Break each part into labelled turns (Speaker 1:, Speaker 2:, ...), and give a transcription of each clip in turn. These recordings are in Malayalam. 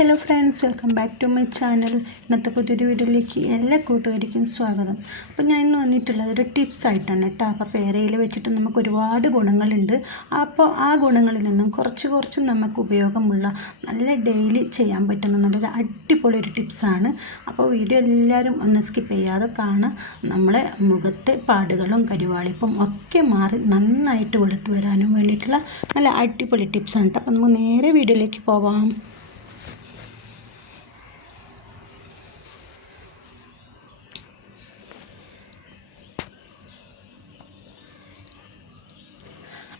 Speaker 1: Hello friends welcome back to my channel ഇന്നത്തെ പുതിയൊരു വീഡിയോയിലേക്ക് എല്ലാ കൂട്ടുകാർക്കും സ്വാഗതം. അപ്പോൾ ഞാൻ ഇന്ന് വന്നിട്ടുള്ളത് ഒരു ടിപ്സ് ആയിട്ടാണ് കേട്ടോ. അപ്പോൾ പേരയിൽ വെച്ചിട്ട് നമുക്ക് ഒരുപാട് ഗുണങ്ങളുണ്ട്. അപ്പോൾ ആ ഗുണങ്ങളിൽ നിന്നും കുറച്ച് കുറച്ച് നമുക്ക് ഉപയോഗമുള്ള നല്ല ഡെയിലി ചെയ്യാൻ പറ്റുന്ന നല്ലൊരു അടിപൊളി ഒരു ടിപ്സാണ് അപ്പോൾ വീഡിയോ എല്ലാവരും ഒന്ന് സ്കിപ്പ് ചെയ്യാതെ കാണാം നമ്മളെ മുഖത്തെ പാടുകളും കരിവാളിപ്പും ഒക്കെ മാറി നന്നായിട്ട് വെളുത്തു വരാനും വേണ്ടിയിട്ടുള്ള നല്ല അടിപൊളി ടിപ്സാണ് കേട്ടോ. അപ്പോൾ നമുക്ക് നേരെ വീഡിയോയിലേക്ക് പോവാം.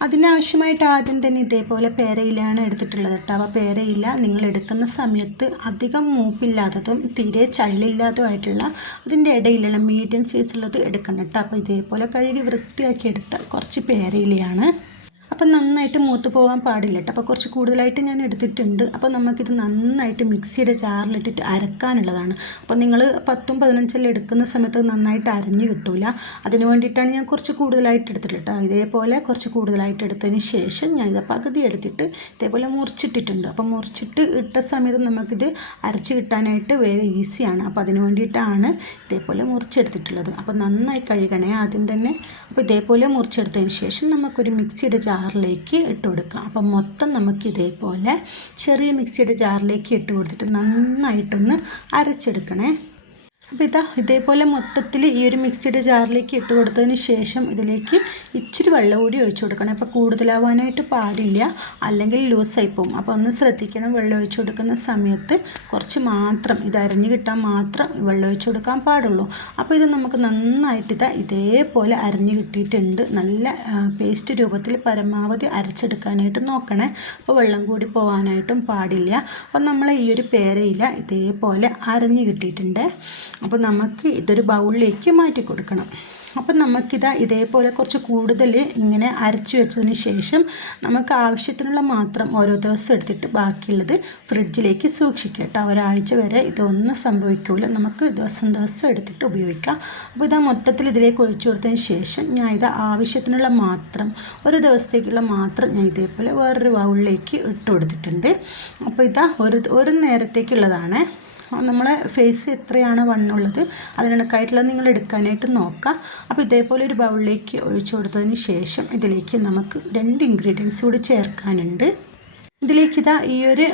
Speaker 1: അതിനാവശ്യമായിട്ട് ആദ്യം തന്നെ ഇതേപോലെ പേരയിലാണ് എടുത്തിട്ടുള്ളത് കേട്ടോ. അപ്പോൾ പേരയില നിങ്ങൾ എടുക്കുന്ന സമയത്ത് അധികം മൂപ്പില്ലാത്തതും തീരെ ചള്ളില്ലാത്തതുമായിട്ടുള്ള അതിന്റെ ഇടയിലുള്ള മീഡിയം സൈസുള്ളത് എടുക്കണം കേട്ടോ. അപ്പോൾ ഇതേപോലെ കഴുകി വൃത്തിയാക്കി എടുത്ത കുറച്ച് പേരയിലയാണ് അപ്പം നന്നായിട്ട് മൂത്ത് പോകാൻ പാടില്ല കേട്ടോ അപ്പോൾ കുറച്ച് കൂടുതലായിട്ട് ഞാൻ എടുത്തിട്ടുണ്ട്. അപ്പോൾ നമുക്കിത് നന്നായിട്ട് മിക്സിയുടെ ജാറിലിട്ടിട്ട് അരക്കാനുള്ളതാണ്. അപ്പോൾ നിങ്ങൾ പത്തും പതിനഞ്ചെല്ലാം എടുക്കുന്ന സമയത്ത് നന്നായിട്ട് അരഞ്ഞ് കിട്ടില്ല അതിന് വേണ്ടിയിട്ടാണ് ഞാൻ കുറച്ച് കൂടുതലായിട്ട് എടുത്തിട്ടുള്ളത് കേട്ടോ ഇതേപോലെ കുറച്ച് കൂടുതലായിട്ട് എടുത്തതിന് ശേഷം ഞാൻ ഇത് പകുതി എടുത്തിട്ട് ഇതേപോലെ മുറിച്ചിട്ടിട്ടുണ്ട്. അപ്പോൾ മുറിച്ചിട്ട് ഇട്ട സമയത്ത് നമുക്കിത് അരച്ച് കിട്ടാനായിട്ട് വേഗം ഈസിയാണ്. അപ്പോൾ അതിന് വേണ്ടിയിട്ടാണ് ഇതേപോലെ മുറിച്ചെടുത്തിട്ടുള്ളത്. അപ്പോൾ നന്നായി കഴുകണേ ആദ്യം തന്നെ. അപ്പോൾ ഇതേപോലെ മുറിച്ചെടുത്തതിന് ശേഷം നമുക്കൊരു മിക്സിയുടെ ജാർ ജാറിലേക്ക് ഇട്ട് കൊടുക്കാം. അപ്പം മൊത്തം നമുക്ക് ഇതേപോലെ ചെറിയ മിക്സിയുടെ ജാറിലേക്ക് ഇട്ട് കൊടുത്തിട്ട് നന്നായിട്ടൊന്ന് അരച്ചെടുക്കണേ. അപ്പോൾ ഇതാ ഇതേപോലെ മൊത്തത്തിൽ ഈ ഒരു മിക്സിയുടെ ജാറിലേക്ക് ഇട്ട് കൊടുത്തതിന് ശേഷം ഇതിലേക്ക് ഇച്ചിരി വെള്ളം കൂടി ഒഴിച്ചു കൊടുക്കണം. അപ്പോൾ കൂടുതലാവാനായിട്ട് പാടില്ല അല്ലെങ്കിൽ ലൂസായി പോകും. അപ്പോൾ ഒന്ന് ശ്രദ്ധിക്കണം വെള്ളം ഒഴിച്ചു കൊടുക്കുന്ന സമയത്ത് കുറച്ച് മാത്രം ഇത് അരഞ്ഞു കിട്ടാൻ മാത്രം വെള്ളം ഒഴിച്ചു കൊടുക്കാൻ പാടുള്ളൂ. അപ്പോൾ ഇത് നമുക്ക് നന്നായിട്ട് ഇതാ ഇതേപോലെ അരഞ്ഞു കിട്ടിയിട്ടുണ്ട്. നല്ല പേസ്റ്റ് രൂപത്തിൽ പരമാവധി അരച്ചെടുക്കാനായിട്ട് നോക്കണേ. അപ്പോൾ വെള്ളം കൂടി പോകാനായിട്ടും പാടില്ല. അപ്പോൾ നമ്മൾ ഈ ഒരു പേരയില ഇതേപോലെ അരഞ്ഞ് കിട്ടിയിട്ടുണ്ട്. അപ്പോൾ നമുക്ക് ഇതൊരു ബൗളിലേക്ക് മാറ്റി കൊടുക്കണം. അപ്പം നമുക്കിതാ ഇതേപോലെ കുറച്ച് കൂടുതൽ ഇങ്ങനെ അരച്ച് വെച്ചതിന് ശേഷം നമുക്ക് ആവശ്യത്തിനുള്ള മാത്രം ഓരോ ദിവസം എടുത്തിട്ട് ബാക്കിയുള്ളത് ഫ്രിഡ്ജിലേക്ക് സൂക്ഷിക്കുക കേട്ടോ. ഒരാഴ്ച വരെ ഇതൊന്നും സംഭവിക്കില്ല നമുക്ക് ദിവസം ദിവസം എടുത്തിട്ട് ഉപയോഗിക്കാം. അപ്പോൾ ഇതാ മൊത്തത്തിൽ ഇതിലേക്ക് ഒഴിച്ചു കൊടുത്തതിന് ശേഷം ഞാൻ ഇത് ആവശ്യത്തിനുള്ള മാത്രം ഒരു ദിവസത്തേക്കുള്ള മാത്രം ഞാൻ ഇതേപോലെ വേറൊരു ബൗളിലേക്ക് ഇട്ട് കൊടുത്തിട്ടുണ്ട്. അപ്പോൾ ഇതാ ഒരു ഒരു നേരത്തേക്കുള്ളതാണ്. നമ്മളെ ഫേസ് എത്രയാണ് വണ്ണുള്ളത് അതിനിടക്കായിട്ടുള്ളത് നിങ്ങൾ എടുക്കാനായിട്ട് നോക്കുക അപ്പോൾ ഇതേപോലെ ഒരു ബൗളിലേക്ക് ഒഴിച്ചു കൊടുത്തതിന് ശേഷം ഇതിലേക്ക് നമുക്ക് രണ്ട് ഇൻഗ്രീഡിയൻസ് കൂടി ചേർക്കാനുണ്ട്. ഇതിലേക്ക് ഇതാ ഈ ഒരു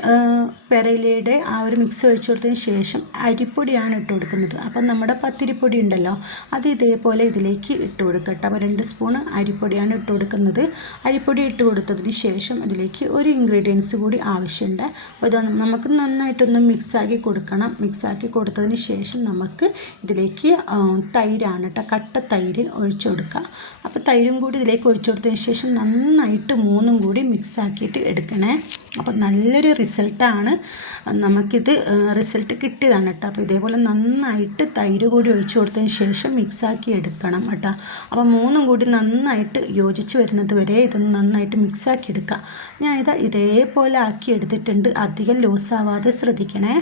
Speaker 1: പെരയിലയുടെ ആ ഒരു മിക്സ് ഒഴിച്ചു കൊടുത്തതിന് ശേഷം അരിപ്പൊടിയാണ് ഇട്ട് കൊടുക്കുന്നത്. അപ്പം നമ്മുടെ പത്തിരിപ്പൊടി ഉണ്ടല്ലോ അത് ഇതേപോലെ ഇതിലേക്ക് ഇട്ട് കൊടുക്കട്ടെ അപ്പോൾ രണ്ട് സ്പൂൺ അരിപ്പൊടിയാണ് ഇട്ട് കൊടുക്കുന്നത്. അരിപ്പൊടി ഇട്ട് കൊടുത്തതിന് ശേഷം ഇതിലേക്ക് ഒരു ഇൻഗ്രീഡിയൻസ് കൂടി ആവശ്യമുണ്ട്. അപ്പോൾ ഇത് നമുക്ക് നന്നായിട്ടൊന്ന് മിക്സാക്കി കൊടുക്കണം. മിക്സാക്കി കൊടുത്തതിന് ശേഷം നമുക്ക് ഇതിലേക്ക് തൈരാണ് കേട്ടോ കട്ട തൈര് ഒഴിച്ചു കൊടുക്കുക. അപ്പോൾ തൈരും കൂടി ഇതിലേക്ക് ഒഴിച്ചു കൊടുത്തതിന് ശേഷം നന്നായിട്ട് മൂന്നും കൂടി മിക്സാക്കിയിട്ട് എടുക്കണേ. അപ്പോൾ നല്ലൊരു റിസൾട്ടാണ്. നമുക്കിത് റിസൾട്ട് കിട്ടിയതാണ് കേട്ടോ. അപ്പോൾ ഇതേപോലെ നന്നായിട്ട് തൈര് കൂടി ഒഴിച്ചു കൊടുത്തതിന് ശേഷം മിക്സാക്കി എടുക്കണം കേട്ടോ. അപ്പോൾ മൂന്നും കൂടി നന്നായിട്ട് യോജിച്ച് വരുന്നത് വരെ ഇതൊന്ന് നന്നായിട്ട് മിക്സാക്കി എടുക്കുക ഞാനിത് ഇതേപോലെ ആക്കി എടുത്തിട്ടുണ്ട്. അധികം ലൂസാവാതെ ശ്രദ്ധിക്കണേ.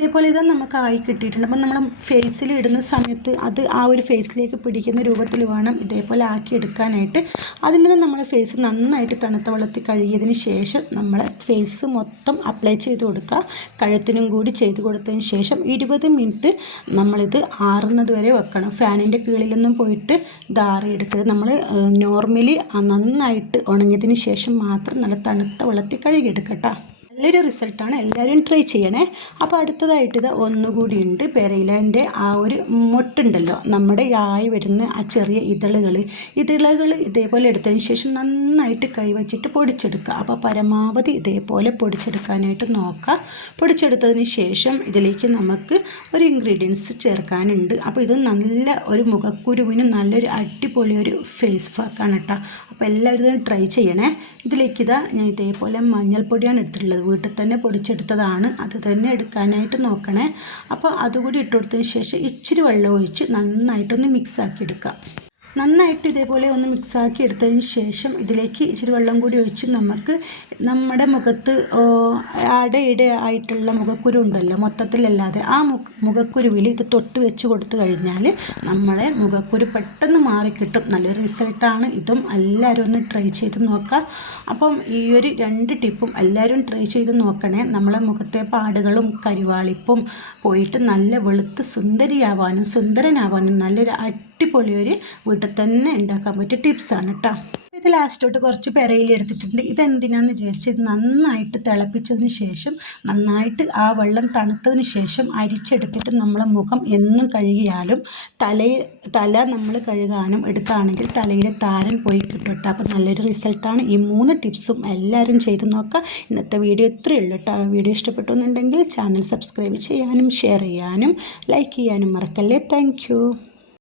Speaker 1: ഇതേപോലെ ഇത് നമുക്ക് ആയി കിട്ടിയിട്ടുണ്ട്. അപ്പം നമ്മൾ ഫേസിൽ ഇടുന്ന സമയത്ത് അത് ആ ഒരു ഫേസിലേക്ക് പിടിക്കുന്ന രൂപത്തിൽ വേണം ഇതേപോലെ ആക്കി എടുക്കാനായിട്ട്. അതിങ്ങനെ നമ്മൾ ഫേസ് നന്നായിട്ട് തണുത്ത വെള്ളത്തിൽ കഴുകിയതിന് ശേഷം നമ്മൾ ഫേസ് മൊത്തം അപ്ലൈ ചെയ്ത് കൊടുക്കുക. കഴുത്തിനും കൂടി ചെയ്ത് കൊടുത്തതിന് ശേഷം ഇരുപത് മിനിറ്റ് നമ്മളിത് ആറുന്നത് വരെ വെക്കണം. ഫാനിന്റെ കീഴിലൊന്നും പോയിട്ട് ഇത് എടുക്കരുത് നമ്മൾ നോർമലി നന്നായിട്ട് ഉണങ്ങിയതിന് ശേഷം മാത്രം നല്ല തണുത്ത വെള്ളത്തിൽ കഴുകിയെടുക്കട്ടോ നല്ലൊരു റിസൾട്ടാണ്. എല്ലാവരും ട്രൈ ചെയ്യണേ. അപ്പോൾ അടുത്തതായിട്ട് ഇത് ഒന്നുകൂടി ഉണ്ട്. പെരയിലേന്റെ ആ ഒരു മുട്ടുണ്ടല്ലോ. നമ്മുടെ ആയി വരുന്ന ആ ചെറിയ ഇതളുകൾ. ഇതളുകൾ ഇതേപോലെ എടുത്തതിന് ശേഷം നന്നായിട്ട് കൈവച്ചിട്ട് പൊടിച്ചെടുക്കുക. അപ്പോൾ പരമാവധി ഇതേപോലെ പൊടിച്ചെടുക്കാനായിട്ട് നോക്കുക. പൊടിച്ചെടുത്തതിന് ശേഷം ഇതിലേക്ക് നമുക്ക് ഒരു ഇൻഗ്രീഡിയൻസ് ചേർക്കാനുണ്ട്. അപ്പോൾ ഇത് നല്ല ഒരു മുഖക്കുരുവിന് നല്ലൊരു അടിപൊളി ഒരു ഫേസ് പാക്കാണ് കേട്ടോ അപ്പോൾ എല്ലാവരും ട്രൈ ചെയ്യണേ. ഇതിലേക്ക് ഇതാ ഞാൻ ഇതേപോലെ മഞ്ഞൾപ്പൊടിയാണ് എടുത്തിട്ടുള്ളത്. വീട്ടിൽ തന്നെ പൊടിച്ചെടുത്തതാണ്. അത് തന്നെ എടുക്കാനായിട്ട് നോക്കണേ. അപ്പോൾ അതുകൂടി ഇട്ട് കൊടുത്തതിന് ശേഷം ഇച്ചിരി വെള്ളം ഒഴിച്ച് നന്നായിട്ടൊന്ന് മിക്സാക്കി എടുക്കാം. നന്നായിട്ട് ഇതേപോലെ ഒന്ന് മിക്സാക്കി എടുത്തതിന് ശേഷം ഇതിലേക്ക് ഇച്ചിരി വെള്ളം കൂടി ഒഴിച്ച് നമുക്ക് നമ്മുടെ മുഖത്ത് അടയിടെ ആയിട്ടുള്ള മുഖക്കുരു ഉണ്ടല്ലോ മൊത്തത്തിലല്ലാതെ ആ മുഖ മുഖക്കുരുവിൽ ഇത് തൊട്ട് വെച്ച് കൊടുത്തു കഴിഞ്ഞാൽ നമ്മളെ മുഖക്കുരു പെട്ടെന്ന് മാറിക്കിട്ടും. നല്ലൊരു റിസൾട്ടാണ് ഇതും. എല്ലാവരും ഒന്ന് ട്രൈ ചെയ്ത് നോക്കാം അപ്പം ഈ ഒരു രണ്ട് ടിപ്പും എല്ലാവരും ട്രൈ ചെയ്ത് നോക്കണേ. നമ്മളെ മുഖത്തെ പാടുകളും കരിവാളിപ്പും പോയിട്ട് നല്ല വെളുത്ത് സുന്ദരിയാവാനും സുന്ദരനാവാനും നല്ലൊരു അടിപൊളി ഒരു വീട്ടിൽ തന്നെ ഉണ്ടാക്കാൻ പറ്റിയ ടിപ്സാണ് കേട്ടോ ഇത് ലാസ്റ്റോട്ട് കുറച്ച് പെരയിൽ എടുത്തിട്ടുണ്ട്. ഇതെന്തിനാന്ന് വിചാരിച്ച് ഇത് നന്നായിട്ട് തിളപ്പിച്ചതിന് ശേഷം നന്നായിട്ട് ആ വെള്ളം തണുത്തതിന് ശേഷം അരിച്ചെടുത്തിട്ട് നമ്മളെ മുഖം എന്നും കഴുകിയാലും തലയിൽ തല നമ്മൾ കഴുകാനും എടുത്താണെങ്കിൽ തലയിലെ താരൻ പോയി കിട്ടും കേട്ടോ അപ്പോൾ നല്ലൊരു റിസൾട്ടാണ് ഈ മൂന്ന് ടിപ്സും എല്ലാവരും ചെയ്ത് നോക്കുക ഇന്നത്തെ വീഡിയോ ഇത്രയേ ഉള്ളൂ കേട്ടോ വീഡിയോ ഇഷ്ടപ്പെട്ടുന്നുണ്ടെങ്കിൽ ചാനൽ സബ്സ്ക്രൈബ് ചെയ്യാനും ഷെയർ ചെയ്യാനും ലൈക്ക് ചെയ്യാനും മറക്കല്ലേ. താങ്ക്